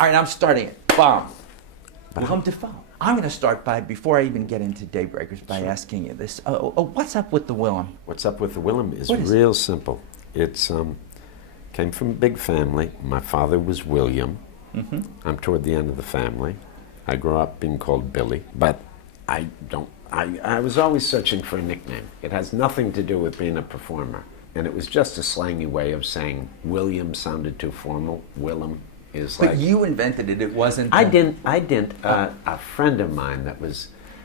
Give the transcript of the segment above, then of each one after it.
All right, I'm starting it. Bomb. Willem Dafoe. I'm going to start by, before I even get into Daybreakers, by asking you this. What's up with the Willem? What's up with the Willem is What is real simple. It's came from a big family. My father was William. Mm-hmm. I'm toward the end of the family. I grew up being called Billy, but I was always searching for a nickname. It has nothing to do with being a performer. And it was just a slangy way of saying William sounded too formal. Willem is like... But you invented it. It wasn't... I didn't. A friend of mine that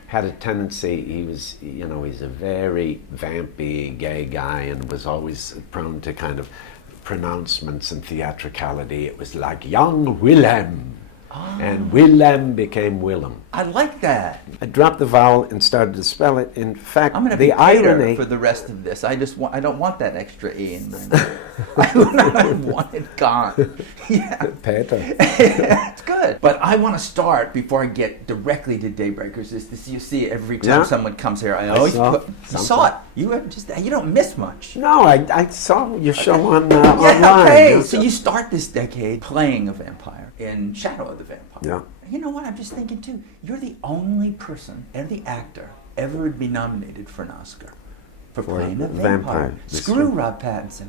had a tendency, he's a very vampy gay guy and was always prone to kind of pronouncements and theatricality. It was like young Willem. Oh. And Willem became Willem. I like that. I dropped the vowel and started to spell it. In fact, I'm going to the be Peter irony for the rest of this. I don't want that extra E in there. I want it gone. Yeah. Peter. It's good. But I want to start, before I get directly to Daybreakers, is this, you see every time someone comes here, you saw it. You don't miss much. No, I saw your show on online. Okay. So you start this decade playing a vampire in Shadow of the Vampire. Yeah. You know what? I'm just thinking too. You're the only person, every actor, ever to be nominated for an Oscar for playing a vampire. Screw Rob Pattinson.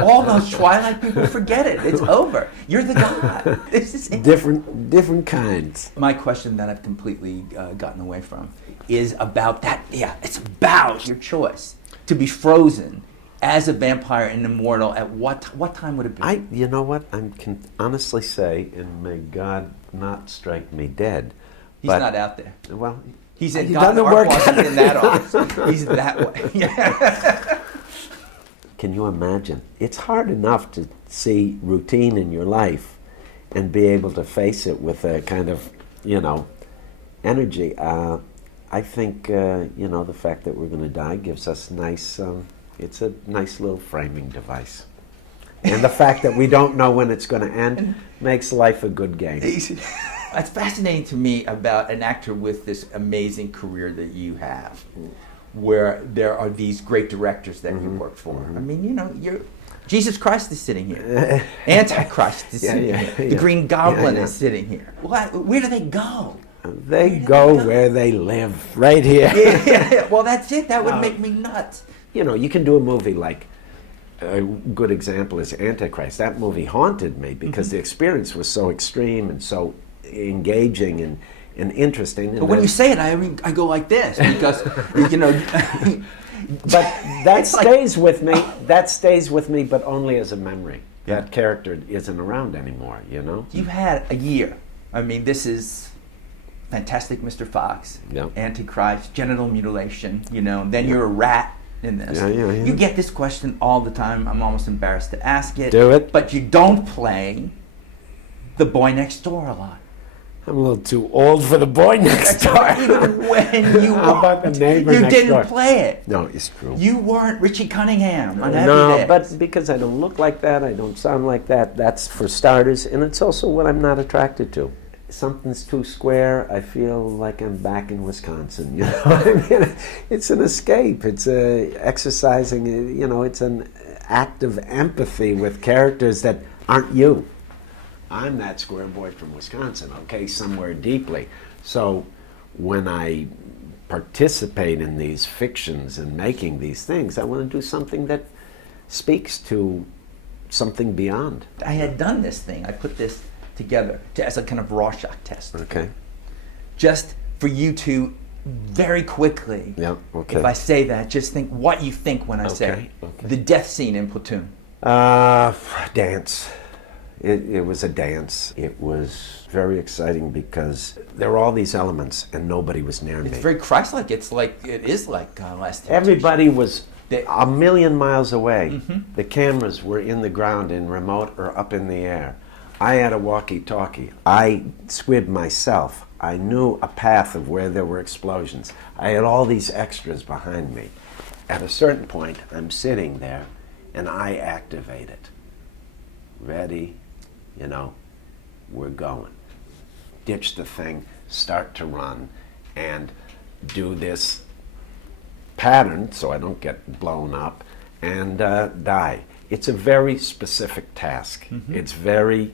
All those Twilight people, forget it. It's over. You're the guy. This is different kinds. My question that I've completely gotten away from is about that. Yeah, it's about your choice to be frozen as a vampire and immortal. At what time would it be? You know what? I can honestly say, and may God not strike me dead. He's not out there. Well, he's in God. Art wasn't in that office. He's that way. Yeah. Can you imagine? It's hard enough to see routine in your life and be able to face it with a kind of, energy. I think, the fact that we're going to die gives us nice. It's a nice little framing device. And the fact that we don't know when it's going to end makes life a good game. It's fascinating to me about an actor with this amazing career that you have, where there are these great directors that you work for. I mean, Jesus Christ is sitting here. Antichrist is sitting here. The Green Goblin is sitting here. Where do they go? They go where they live, right here. Well, that's it. That would make me nuts. You can do a movie like, a good example is Antichrist. That movie haunted me because the experience was so extreme and so engaging and interesting. But when you say it, I go like this because, But that stays with me. That stays with me, but only as a memory. Yeah. That character isn't around anymore, You've had a year. This is Fantastic Mr. Fox, Antichrist, genital mutilation, then you're a rat in this. Yeah. You get this question all the time. I'm almost embarrassed to ask it. Do it. But you don't play the boy next door a lot. I'm a little too old for the boy next door. Even when you How about the neighbor next didn't door? play it. No, it's true. You weren't Richie Cunningham on Happy No, Days. but because I don't look like that, I don't sound like that, that's for starters, and it's also what I'm not attracted to. Something's too square, I feel like I'm back in Wisconsin, It's an escape, it's exercising, it's an act of empathy with characters that aren't you. I'm that square boy from Wisconsin, somewhere deeply. So when I participate in these fictions and making these things, I want to do something that speaks to something beyond. I had done this thing, I put this together as a kind of Rorschach test. Okay. Just for you to very quickly, if I say that, just think what you think when I say the death scene in Platoon. Dance. It was a dance. It was very exciting because there were all these elements and nobody was near me. It's very Christ-like. It is like Last Temptation. Everybody was a million miles away. The cameras were in the ground, in remote or up in the air. I had a walkie-talkie. I squibbed myself. I knew a path of where there were explosions. I had all these extras behind me. At a certain point, I'm sitting there, and I activate it. Ready? We're going. Ditch the thing, start to run, and do this pattern so I don't get blown up, and die. It's a very specific task. It's very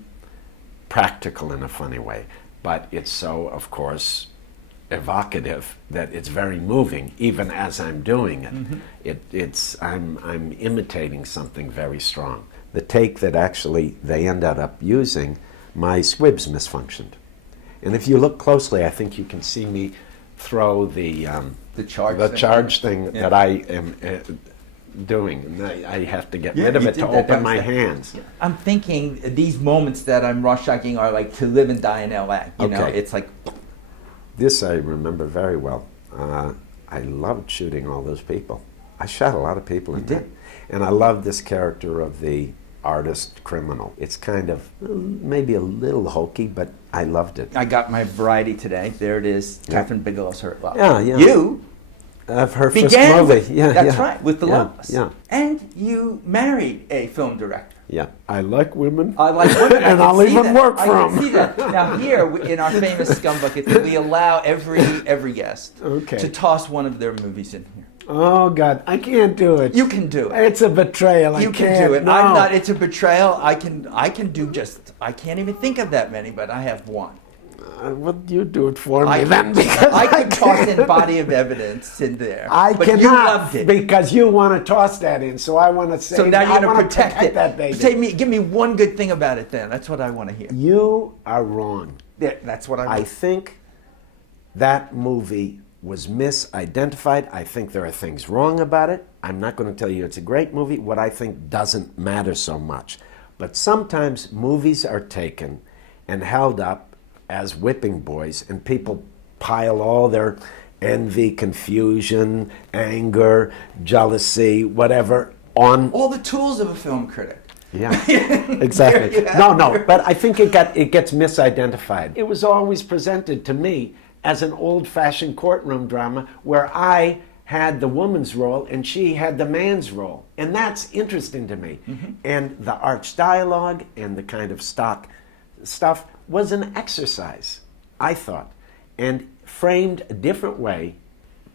practical in a funny way, but it's so, of course, evocative that it's very moving, even as I'm doing it. I'm imitating something very strong. The take that actually they ended up using, my squibs misfunctioned. And if you look closely, I think you can see me throw the charge thing that I am doing. And I have to get rid of it to open my hands. I'm thinking these moments that I'm Rorschaching are like To Live and Die in L.A. You know, it's like... This I remember very well. I loved shooting all those people. I shot a lot of people in that. And I loved this character of the artist criminal. It's kind of maybe a little hokey, but I loved it. I got my variety today. There it is. Catherine Bigelow's Hurt Love. Yeah, yeah. You of her first began movie. with, Yeah, that's yeah. right, with The Loveless. Yeah. And you married a film director. Yeah. I like women. I like women. And I'll even work for I them. can see that. Now here, in our famous Scum Bucket, we allow every guest to toss one of their movies in here. Oh, God. I can't do it. You can do it. It's a betrayal. You can do it. No. I'm not. It's a betrayal. I can do just. I can't even think of that many, but I have one. Well, you do it for me then, because I can toss in Body of Evidence in there. But you loved it because you want to toss that in. So I want to say. So now you're going to protect it. That baby. Give me one good thing about it. Then that's what I want to hear. You are wrong. Yeah, that's what I want. I think that movie was misidentified. I think there are things wrong about it. I'm not going to tell you it's a great movie. What I think doesn't matter so much. But sometimes movies are taken and held up as whipping boys, and people pile all their envy, confusion, anger, jealousy, whatever on all the tools of a film critic. Yeah, exactly. No, but I think it gets misidentified. It was always presented to me as an old-fashioned courtroom drama where I had the woman's role and she had the man's role. And that's interesting to me. And the arch dialogue and the kind of stock stuff was an exercise, I thought. And framed a different way,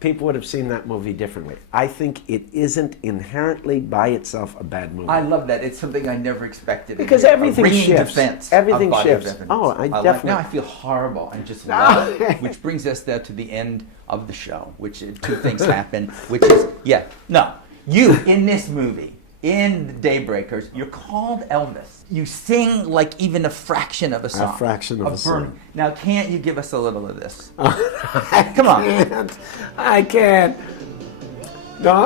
people would have seen that movie differently. I think it isn't inherently by itself a bad movie. I love that. It's something I never expected. Because everything shifts. Defense Everything of shifts. Oh, I definitely. Now I feel horrible and just love it. Which brings us there to the end of the show, which two things happen, which is, you in this movie, in Daybreakers, you're called Elvis. You sing like even a fraction of a song. A fraction of a song. Now, can't you give us a little of this? Come on. I can't. No,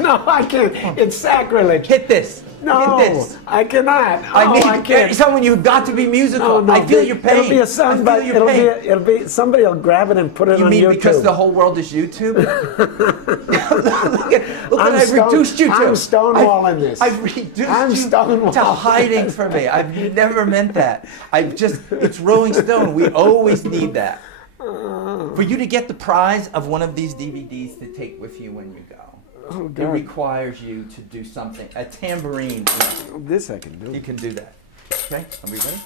no, I can't. It's sacrilege. Hit this. No, Hit this. I cannot. I can't. Someone, you've got to be musical. No, I feel your pain. It'll be a song, but it'll be somebody will grab it and put it on YouTube. You mean because the whole world is YouTube? look at I've reduced you to. I'm stonewalling this. I've reduced you to hiding from me. I've never meant that. It's Rolling Stone. We always need that. For you to get the prize of one of these DVDs to take with you when you go. Oh, it requires you to do something. A tambourine. This I can do. You can do that. Okay, are we ready?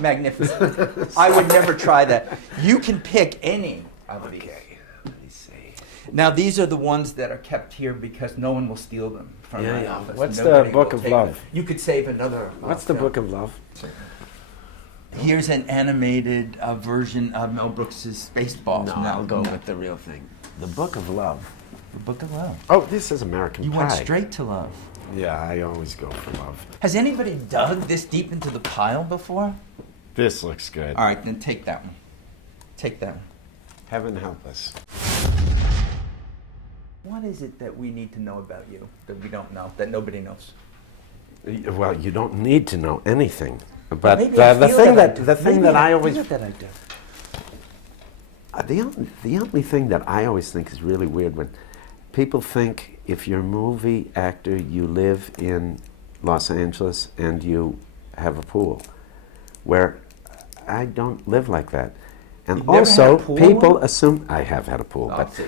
Magnificent. I would never try that. You can pick any of these. Okay, let me see. Now these are the ones that are kept here because no one will steal them from my office. What's Nobody the Book will of take Love? them. You could save another. What's the Book of Love? Here's an animated version of Mel Brooks's Spaceballs. No, I'll go with the real thing. The Book of Love. The Book of Love. Oh, this is American Pie. You went straight to love. Yeah, I always go for love. Has anybody dug this deep into the pile before? This looks good. All right, then take that one. Take that one. Heaven help us. What is it that we need to know about you that we don't know, that nobody knows? Well, you don't need to know anything. But Maybe the thing that I always feel that I do. the only thing that I always think is really weird when people think if you're a movie actor, you live in Los Angeles and you have a pool, where I don't live like that. And You've never also, had a pool? people assume I have had a pool, Oh, but